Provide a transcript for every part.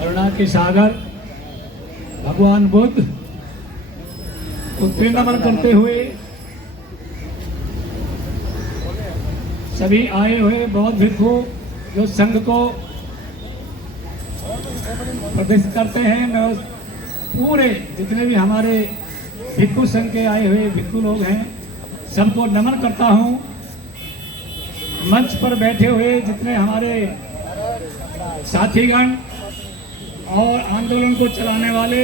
करुणा के सागर भगवान बुद्ध को नमन करते हुए सभी आए हुए बौद्ध भिक्षु जो संघ को प्रदर्शित करते हैं, मैं पूरे जितने भी हमारे भिक्षु संघ के आए हुए भिक्षु लोग हैं सबको नमन करता हूं। मंच पर बैठे हुए जितने हमारे साथीगण और आंदोलन को चलाने वाले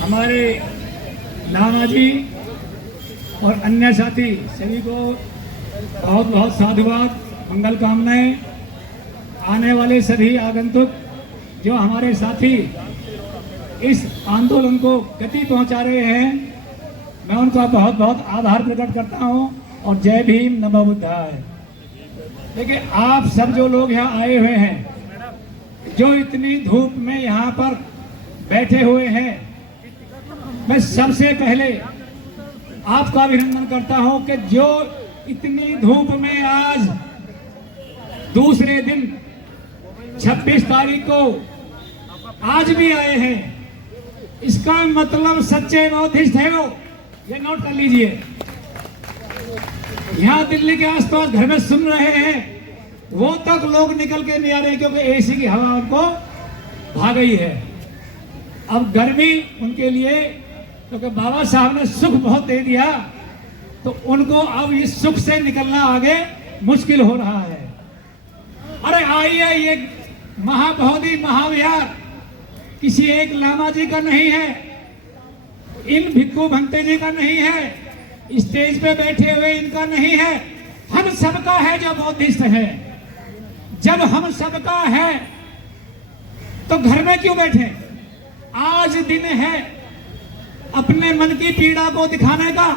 हमारे लामा जी और अन्य साथी सभी को बहुत बहुत साधुवाद, मंगल कामनाएं। आने वाले सभी आगंतुक जो हमारे साथी इस आंदोलन को गति पहुंचा रहे हैं, मैं उनका बहुत बहुत आभार प्रकट करता हूं और जय भीम, नमो बुद्धाय। देखिए, आप सब जो लोग यहाँ आए हुए हैं, जो इतनी धूप में यहाँ पर बैठे हुए हैं, मैं सबसे पहले आपका अभिनंदन करता हूं कि जो इतनी धूप में आज दूसरे दिन 26 तारीख को आज भी आए हैं, इसका मतलब सच्चे बौद्धिस्ट है वो, ये नोट कर लीजिए। यहाँ दिल्ली के आसपास घर में सुन रहे हैं, वो तक लोग निकल के नहीं आ रहे क्योंकि एसी की हवा उनको भाग गई है। अब गर्मी उनके लिए, क्योंकि बाबा साहब ने सुख बहुत दे दिया, तो उनको अब इस सुख से निकलना आगे मुश्किल हो रहा है। अरे आइए, ये महाबोधि महाविहार किसी एक लामा जी का नहीं है, इन भिक्षु भंते जी का नहीं है, स्टेज पे बैठे हुए इनका नहीं है, हम सबका है जो बौद्धिस्ट है। जब हम सबका है तो घर में क्यों बैठे? आज दिन है अपने मन की पीड़ा को दिखाने का।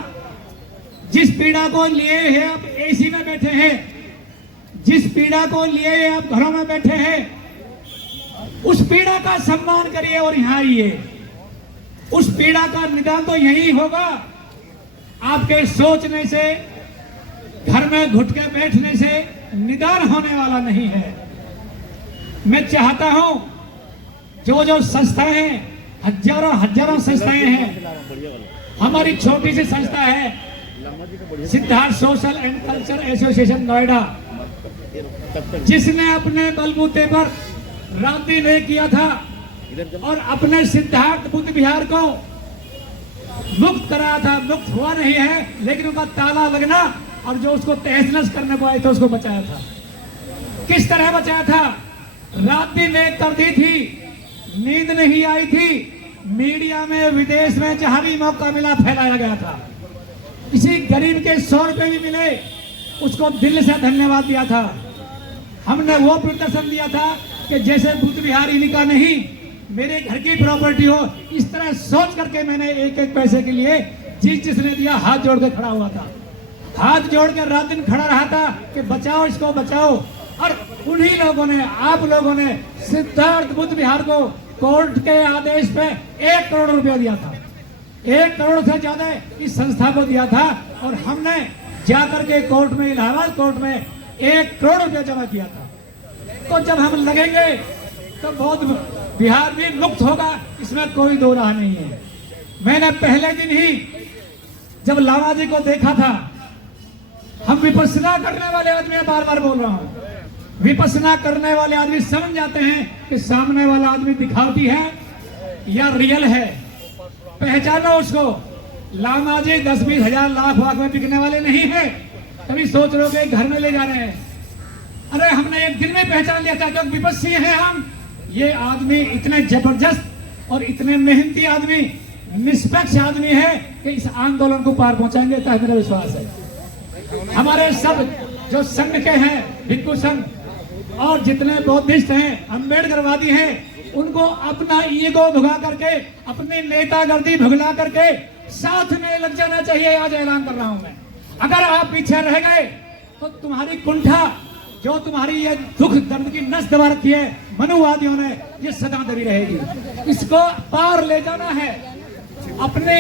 जिस पीड़ा को लिए हैं आप एसी में बैठे हैं, जिस पीड़ा को लिए आप घरों में बैठे हैं, उस पीड़ा का सम्मान करिए और यहाँ आइए। उस पीड़ा का निदान तो यही होगा, आपके सोचने से, घर में घुट के बैठने से निदान होने वाला नहीं है। मैं चाहता हूं जो जो संस्थाएं, हजारों संस्थाएं हैं, हमारी छोटी सी संस्था है Siddharth social and culture association Noida, जिसने अपने बलबूते पर रात दिन एक किया था और अपने सिद्धार्थ बुद्ध विहार को मुक्त कराया था। मुक्त हुआ नहीं है, लेकिन उनका ताला लगना और जो उसको तहस नहस करने को आए थे उसको बचाया था। किस तरह बचाया था? रात दिन एक कर दी थी, नींद नहीं आई थी, मीडिया में, विदेश में जहां भी मौका मिला फैलाया गया था। किसी गरीब के 100 रुपए भी मिले, उसको दिल से धन्यवाद दिया था। हमने वो प्रदर्शन दिया था कि जैसे बुद्ध विहार इन्हीं का नहीं, मेरे घर की प्रॉपर्टी हो, इस तरह सोच करके मैंने एक एक पैसे के लिए जिसने दिया हाथ जोड़ के खड़ा हुआ था। हाथ जोड़ के रात दिन खड़ा रहा था कि बचाओ, इसको बचाओ। और उन्हीं लोगों ने, आप लोगों ने सिद्धार्थ बुद्ध विहार को कोर्ट के आदेश पे 1 करोड़ रुपया दिया था। 1 करोड़ से ज्यादा इस संस्था को दिया था और हमने जाकर के कोर्ट में, इलाहाबाद कोर्ट में 1 करोड़ रुपया जमा किया था। तो जब हम लगेंगे तो बौद्ध विहार भी मुक्त होगा, इसमें कोई दो राह नहीं है। मैंने पहले दिन ही जब लामा जी को देखा था, हम विपස්සना करने वाले आदमी, बार बार बोल रहा हूं, विपස්සना करने वाले आदमी समझ जाते हैं कि सामने वाला आदमी दिखावटी है या रियल है। पहचानो उसको। लामा जी 10-20 हजार लाख में बिकने वाले नहीं है। कभी सोच लो कि घर में ले जा रहे हैं। अरे हमने एक दिन में पहचान लिया था कि विपक्षी है हम। ये आदमी इतने जबरदस्त और इतने मेहनती आदमी, निष्पक्ष आदमी है कि इस आंदोलन को पार पहुंचाएंगे, तो मेरा विश्वास है। हमारे सब जो संघ के हैं, भिक्षु संघ और जितने बौद्धिस्ट हैं, अम्बेडकरवादी हैं, उनको अपना ईगो भुगा करके, अपनी नेतागर्दी भुगला करके साथ में लग जाना चाहिए। आज ऐलान कर रहा हूं मैं, अगर आप पीछे रह गए तो तुम्हारी कुंठा, जो तुम्हारी ये दुख दर्द की नस दबा रखी है मनुवादियों ने, ये सदा दबी रहेगी। इसको पार ले जाना है, अपनी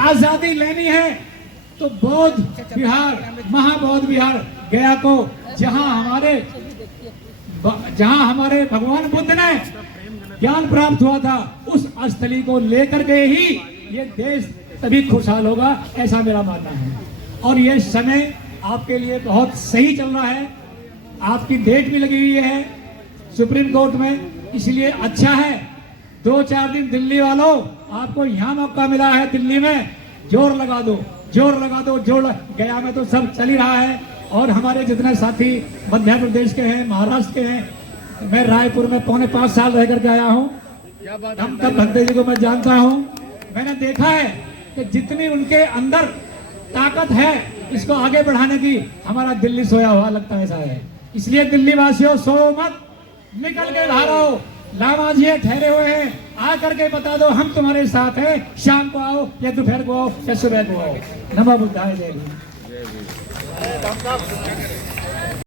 आजादी लेनी है। तो बौद्ध विहार, महाबौद्ध विहार गया को, जहां हमारे जहां हमारे भगवान बुद्ध ने ज्ञान प्राप्त हुआ था, उस स्थली को लेकर के ही ये देश तभी खुशहाल होगा, ऐसा मेरा मानना है। और ये समय आपके लिए बहुत सही चल रहा है, आपकी डेट भी लगी हुई है सुप्रीम कोर्ट में, इसलिए अच्छा है। 2-4 दिन दिल्ली वालों, आपको यहाँ मौका मिला है, दिल्ली में जोर लगा दो, जोर लगा दो, गया में तो सब चल ही रहा है। और हमारे जितने साथी मध्य प्रदेश के हैं, महाराष्ट्र के हैं, मैं रायपुर में 4.25 साल रह करके आया हूँ, हम तब भंते जी को मैं जानता हूँ। मैंने देखा है कि जितनी उनके अंदर ताकत है इसको आगे बढ़ाने की, हमारा दिल्ली सोया हुआ लगता है ऐसा है। इसलिए दिल्ली वासियों, सो मत, निकल के बाहर आओ, लामा जी ठहरे हुए हैं, आ करके बता दो हम तुम्हारे साथ हैं। शाम को आओ या दोपहर को आओ या सुबह को आओ। नमो बुद्धाय। जय हिंद।